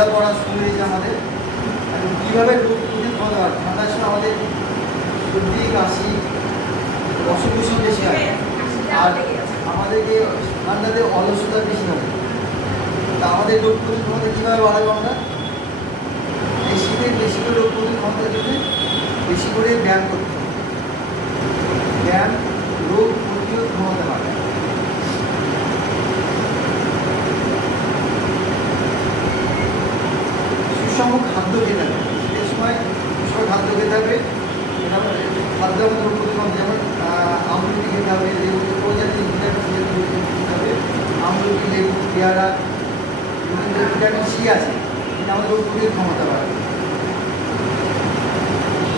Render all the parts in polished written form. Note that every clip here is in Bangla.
ঠান্ডা পড়া শুরু হয়েছে আমাদের। এখন কীভাবে রোগ প্রতিরোধ করা হয়? ঠান্ডার সময় আমাদের সর্দি কাশি অসুখ বিসুখ বেশি হয়, আর আমাদেরকে ঠান্ডাতে অলসতা বেশি হয়। তা আমাদের রোগ প্রতিরোধ ক্ষমতা কীভাবে বাড়াবো আমরা? এই শীতে বেশি করে রোগ প্রতিরোধ ক্ষমতার জন্য বেশি করে ব্যায়াম করতে হবে। ব্যায়াম রোগ প্রতিরোধ ক্ষমতা বাড়ায়। সুষম খাদ্য খেতে হবে, শীতের সময় সুষম খাদ্য খেতে হবে। খাদ্য আমাদের রোগ প্রতিরোধ, যেমন আমলকি খেতে হবে, লেবু প্রজাতির ভিটামিন সি খেতে হবে। আমলকি, লেবু, পেয়ারা, ভিটামিন সি আছে, এটা আমাদের রোগ প্রতিরোধ ক্ষমতা বাড়াবে।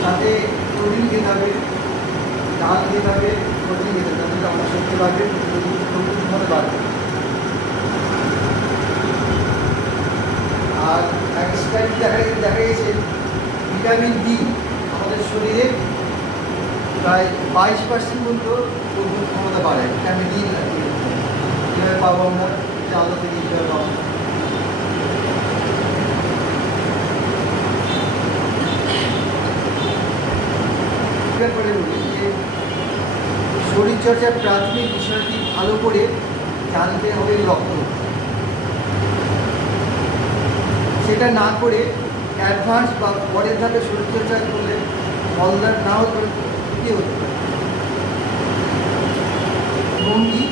সাথে প্রোটিন খেতে হবে, ডাল খেতে হবে, প্রোটিন খেতে হবে, তাদের আমরা শক্তি বাড়বে, প্রোটিন ক্ষমতা বাড়বে। আর এক স্টাডি দেখা গেছে ভিটামিন ডি আমাদের শরীরে প্রায় 22% পর্যন্ত প্রতিরোধ ক্ষমতা বাড়ে। ভিটামিন ডি কীভাবে পাবো আমরা? যে আলো থেকে কীভাবে পাবো? করে বলি যে শরীরচর্চার প্রাথমিক বিষয়টি ভালো করে জানতে হবে রক্ত। সেটা না করে অ্যাডভান্স বা পরের ধাপে শরীরচর্চা করলে ফলদার নাও ক্ষতি হতে পারে। ভঙ্গি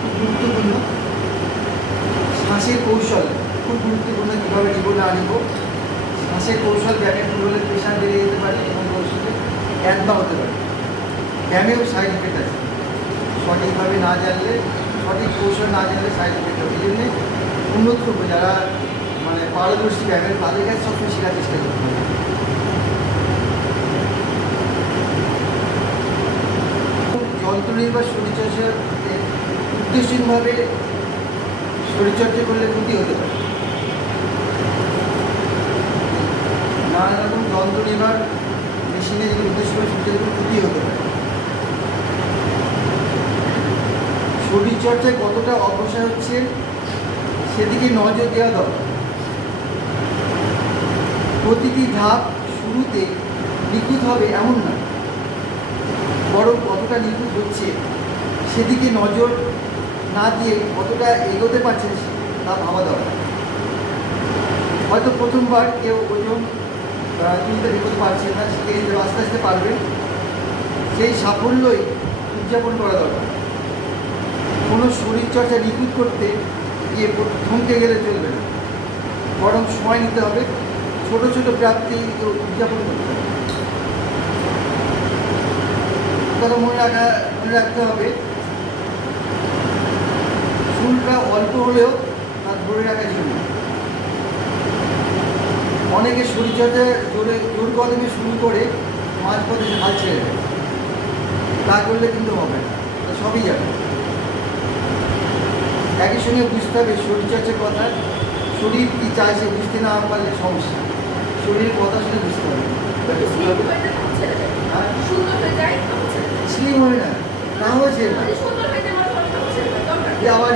খুব গুরুত্বপূর্ণ, শ্বাসের কৌশল খুব গুরুত্বপূর্ণ, কীভাবে নিব না নিব। শ্বাসের কৌশল ব্যায়ামের ভুল হলে প্রেশার বেড়ে যেতে পারে এবং কৌশলে ক্যান্সার হতে পারে। ব্যায়ামেও সাইড এফেক্ট আছে, সঠিকভাবে না জানলে, সঠিক কৌশল না জানলে সাইড এফেক্ট হবে। এই জন্যে উন্নত করবো যারা মানে পারদর্শী ব্যায়ামের, তাদের কাছে সবসময় শেখার চেষ্টা করতে হবে। যন্ত্র নির্বাহ শরীরচর্চা উদ্দেশ্যহীনভাবে শরীরচর্চা করলে ক্ষতি হতে পারে। নানা রকম যন্ত্র নির্বাহ মেশিনে যদি উদ্দেশ্য করে শরীরচর্চা ক্ষতি হতে পারে। শরীরচর্চায় কতটা অগ্রসর হচ্ছে সেদিকে নজর দেওয়া দরকার। প্রতিটি ধাপ শুরুতে নিখুঁত হবে এমন না, বরং কতটা নিখুঁত হচ্ছে সেদিকে নজর না দিয়ে কতটা এগোতে পারছে তা ভাবা দরকার। হয়তো প্রথমবার কেউ ওজন তুলতে এগোতে পারছে না, সে আস্তে আস্তে পারবেন, সেই সাফল্যই উদযাপন করা দরকার। কোনো শরীরচর্চা নিখুঁত করতে গিয়ে থমকে গেলে চলবে না, বরং সময় নিতে হবে, ছোট ছোট প্রাপ্তি উদযাপন করতে হবে। কথা মনে রাখতে হবে, চুলটা অল্প হলেও তা ধরে রাখার জন্য। অনেকে শরীরচর্চা জোর কদমে শুরু করে মাঝপথে হাল ছেড়ে দেয়, তা করলে কিন্তু হবে না, সবই যাবে। একই সঙ্গে বুঝতে হবে শরীরচর্চার কথা, শরীর কী চায় সে বুঝতে না পারলে সমস্যা। শরীরের কথা শুনে বুঝতে হবে। স্লিম হয় না, না হয়েছে আবার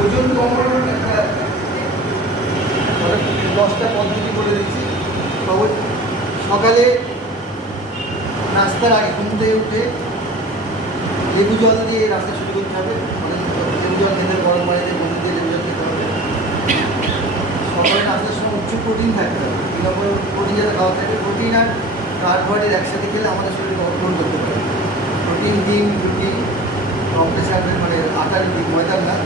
ওজন কমানোর 10টা পদ্ধতি বলে দিচ্ছি। সকালে নাস্তার আগে ঘুম থেকে উঠে লেবু জল দিয়ে রাস্তা শুরু করতে হবে। লেবু জল খেতে, গরম পানিতে বন্ধু দিয়ে লেবু জল খেতে হবে। সকালে নাস্তার সময় উচ্চ প্রোটিন থাকতে হবে, প্রোটিন যাতে খাওয়া থাকে। প্রোটিন আর কার্বোহাইড্রেট একসাথে খেলে আমাদের শরীর গ্রহণ করতে পারে। প্রোটিন, ডিম, রুটি, কমপ্লেক্স মানে আটার রুটি, ময়দার না।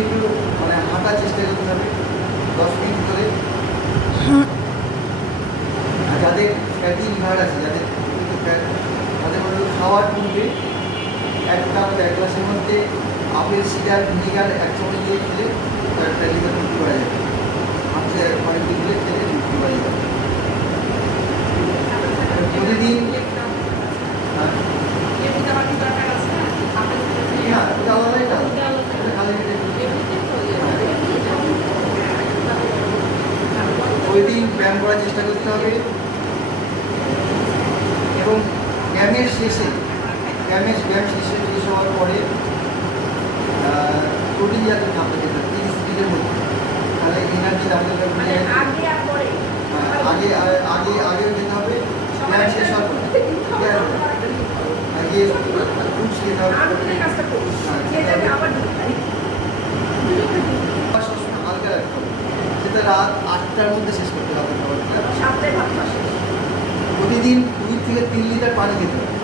একটু মানে হাঁটার চেষ্টা করতে হবে 10 মিনিট করে। আর যাদের ফ্যাটি লিভার আছে, যাদের তাদের মধ্যে খাওয়ার পূর্বে 1 গ্লাসের মধ্যে আপেল সিডার ভিনিগার 1 চামচ দিয়ে খেলে তার লিভার মুক্তি করা যাবে। হাতে পানি দিলে খেলে মুক্তি করা যাবে প্রতিদিন। না, এটা আলাদাই না, খালি ব্যায়াম করার চেষ্টা করতে হবে এবং ব্যায়াম শেষে শেষ হওয়ার পরে প্রোটিন জাতীয় খাবার খেতে হবে 30 মিনিটের মধ্যে, তাহলে এনার্জি লেভেলটা আগেও খেতে হবে, ব্যায়াম শেষ হওয়ার পরে আগে ফ্রুটস খেতে হবে, হালকা রাখতে হবে, সেটা রাত 8টার মধ্যে শেষ করতে হবে খাবারটা। প্রতিদিন 2 থেকে 3 লিটার পানি খেতে হবে,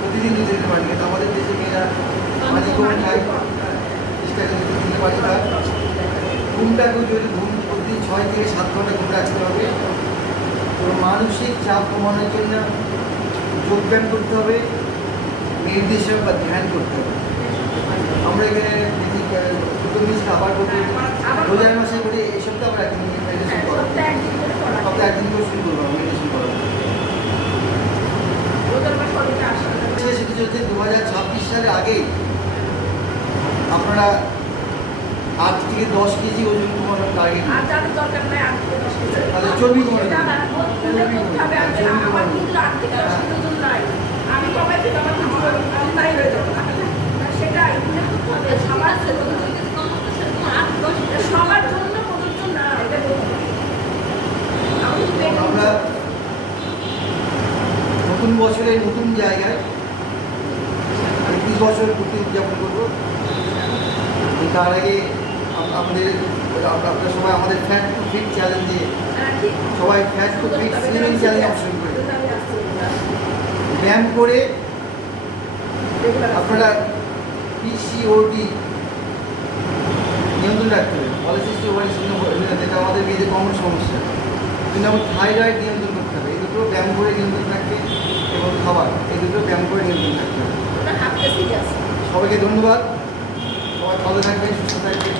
প্রতিদিন 2 লিটার পানি খেতে। আমাদের দেশে মেয়েরা পানি কম খায়, চেষ্টা করে 2 লিটার পানি খায়। ঘুমটাকেও যদি প্রতিদিন 6 থেকে 7 ঘন্টা ঘুম রাখতে হবে। তো মানসিক চাপ কমানোর জন্য যোগব্যায়াম করতে হবে, মেডিটেশন বা ধ্যান করতে হবে। আমরা এখানে দুটো জিনিস আবার করতে রোজার মাসে করে এই সপ্তাহে আমরা একদিন মেডিটেশন করা, সপ্তাহে একদিন করে শুরু করবো মেডিটেশন করা। সেটি চলছে 2026 সালের আগেই আপনারা 8 থেকে 10 কেজি ওজন কমানোর টার্গেট, তাহলে চর্বি কমানো আমরা নতুন বছরে নতুন জায়গায় 30 বছর পূর্তি উদযাপন করবো। তার আগে আপনারা সবাই আমাদের ফ্যাট টু ফিট চ্যালেঞ্জে সবাই ফ্যাট টু ফিট স্লিমিং চ্যালেঞ্জে অংশগ্রহণ করে ব্যায়াম করে আপনারা পিসিওডি নিয়ন্ত্রণ রাখতে হবে, পলিসিস্টিক ওভারি সিনড্রোম, যেটা আমাদের মেয়েদের কমন সমস্যা। কিন্তু আমার থাইরয়েড নিয়ন্ত্রণ করতে হবে, এই দুটো ব্যায়াম করে নিয়ন্ত্রণ থাকবে, এবং খাবার এই দুটো ব্যায়াম করে নিয়ন্ত্রণ থাকতে হবে। সবাইকে ধন্যবাদ, সবাই ভালো থাকবে, সুস্থ থাকবে।